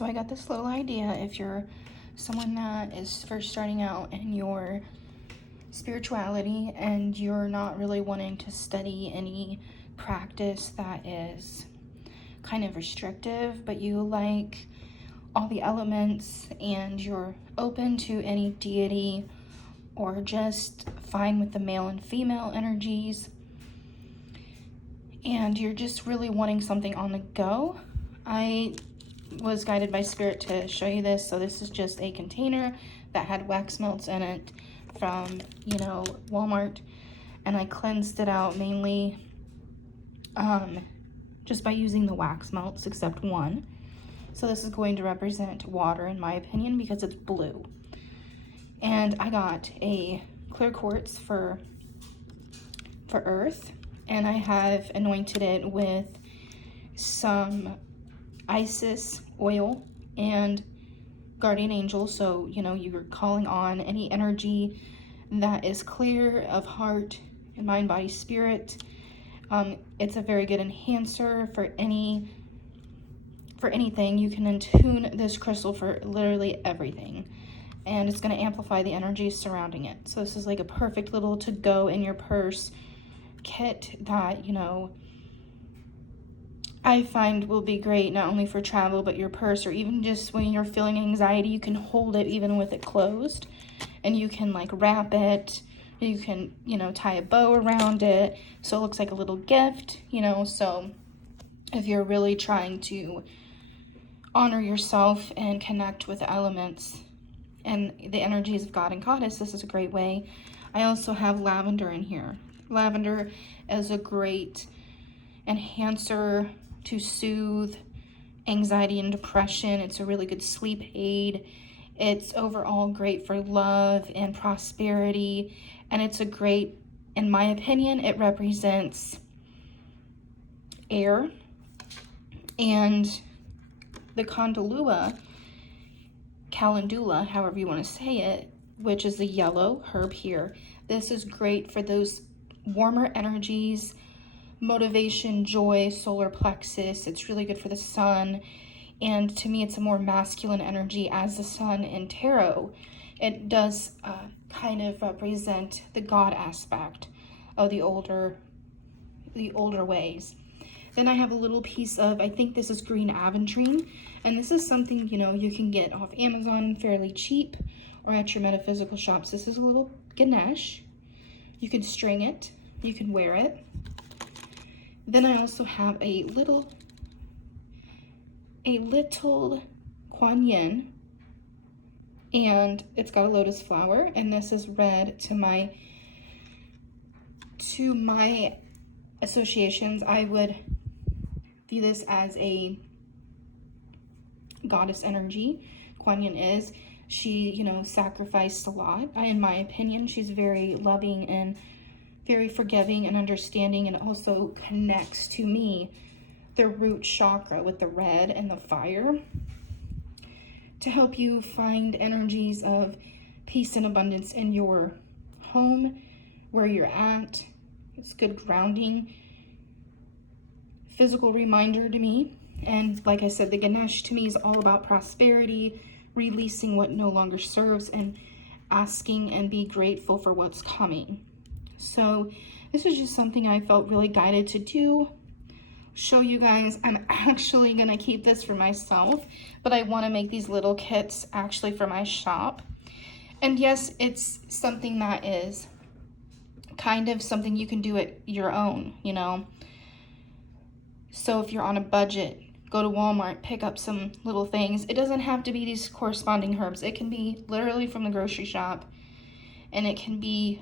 So I got this little idea. If you're someone that is first starting out in your spirituality and you're not really wanting to study any practice that is kind of restrictive, but you like all the elements and you're open to any deity or just fine with the male and female energies, and you're just really wanting something on the go, I was guided by spirit to show you this. So this is just a container that had wax melts in it from, Walmart, and I cleansed it out mainly just by using the wax melts, except one. So this is going to represent water, in my opinion, because it's blue. And I got a clear quartz for earth, and I have anointed it with some Isis oil and guardian angel. So, you're calling on any energy that is clear of heart and mind, body, spirit. It's a very good enhancer for anything. You can attune this crystal for literally everything, and it's going to amplify the energy surrounding it. So this is like a perfect little to go in your purse kit that, I find will be great not only for travel, but your purse, or even just when you're feeling anxiety, you can hold it even with it closed, and you can like wrap it. You can, tie a bow around it so it looks like a little gift, so if you're really trying to honor yourself and connect with the elements and the energies of God and Goddess, this is a great way. I also have lavender in here. Lavender is a great enhancer to soothe anxiety and depression. It's a really good sleep aid. It's overall great for love and prosperity, and it's a great, in my opinion, it represents air. And the calendula, however you want to say it, which is the yellow herb here. This is great for those warmer energies, motivation, joy, solar plexus. It's really good for the sun. And to me, it's a more masculine energy as the sun in tarot. It does kind of represent the God aspect of the older ways. Then I have a little piece of, I think this is green aventurine, and this is something, you can get off Amazon fairly cheap or at your metaphysical shops. This is a little Ganesh. You can string it, you can wear it. Then I also have a little Kuan Yin, and it's got a lotus flower, and this is red to my associations. I would view this as a goddess energy. Kuan Yin is. She, sacrificed a lot. In my opinion, she's very loving and very forgiving and understanding, and also connects to me the root chakra with the red and the fire to help you find energies of peace and abundance in your home, where you're at. It's good grounding, physical reminder to me. And like I said, the Ganesh to me is all about prosperity, releasing what no longer serves, and asking and be grateful for what's coming. So this was just something I felt really guided to do, show you guys. I'm actually gonna keep this for myself, but I want to make these little kits actually for my shop. And yes, it's something that is kind of something you can do at your own, So if you're on a budget, go to Walmart, pick up some little things. It doesn't have to be these corresponding herbs. It can be literally from the grocery shop, and it can be,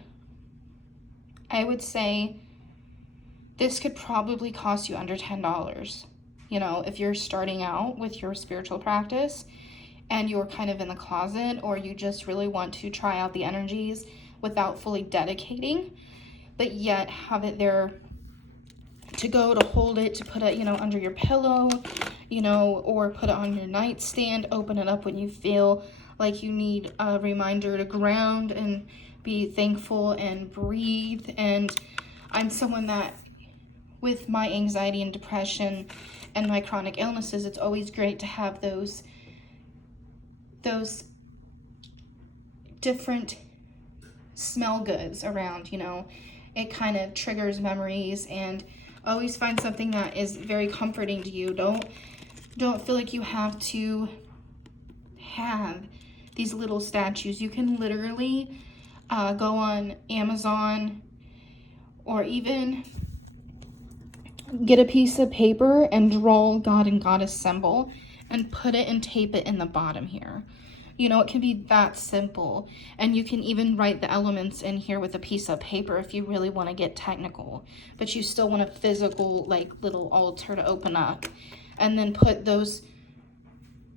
I would say, this could probably cost you under $10. If you're starting out with your spiritual practice and you're kind of in the closet, or you just really want to try out the energies without fully dedicating, but yet have it there to go, to hold it, to put it, under your pillow, or put it on your nightstand, open it up when you feel like you need a reminder to ground and be thankful and breathe. And I'm someone that, with my anxiety and depression and my chronic illnesses, it's always great to have those those different smell goods around, you know. It kind of triggers memories, and always find something that is very comforting to you. Don't feel like you have to have these little statues. You can literally go on Amazon, or even get a piece of paper and draw God and Goddess symbol and put it and tape it in the bottom here. You know, it can be that simple. And you can even write the elements in here with a piece of paper if you really want to get technical, but you still want a physical, like, little altar to open up. And then put those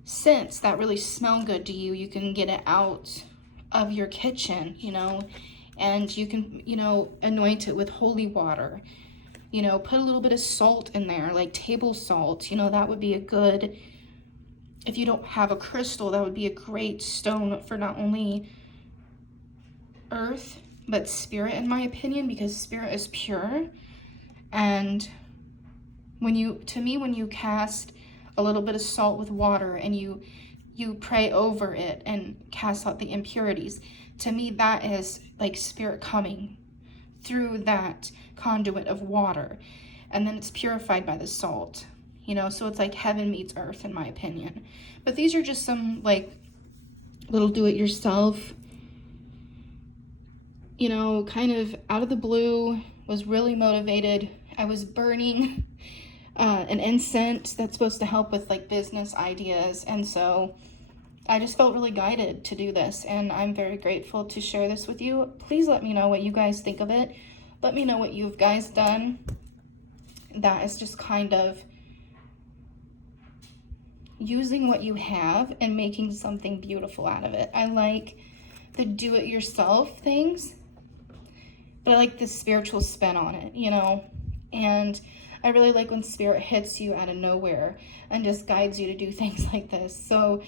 scents that really smell good to you. You can get it out of your kitchen, you know, and you can, you know, anoint it with holy water. You know, put a little bit of salt in there, like table salt. You know, that would be a good, if you don't have a crystal, that would be a great stone for not only earth, but spirit, in my opinion, because spirit is pure. And when you cast a little bit of salt with water and you pray over it and cast out the impurities, to me, that is like spirit coming through that conduit of water, and then it's purified by the salt, you know. So it's like heaven meets earth, in my opinion. But these are just some like little do-it-yourself, you know, kind of out of the blue. Was really motivated. I was burning an incense that's supposed to help with like business ideas, and so I just felt really guided to do this, and I'm very grateful to share this with you. Please let me know what you guys think of it. Let me know what you've guys done. That is just kind of using what you have and making something beautiful out of it. I like the do-it-yourself things, but I like the spiritual spin on it, you know? And I really like when spirit hits you out of nowhere and just guides you to do things like this. So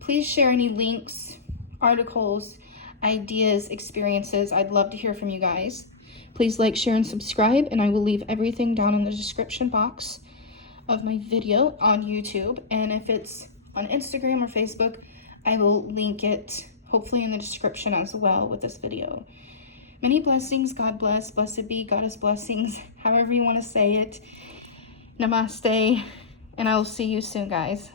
please share any links, articles, ideas, experiences. I'd love to hear from you guys. Please like, share, and subscribe, and I will leave everything down in the description box of my video on YouTube. And if it's on Instagram or Facebook, I will link it hopefully in the description as well with this video. Many blessings. God bless. Blessed be. Goddess blessings. However you want to say it. Namaste. And I will see you soon, guys.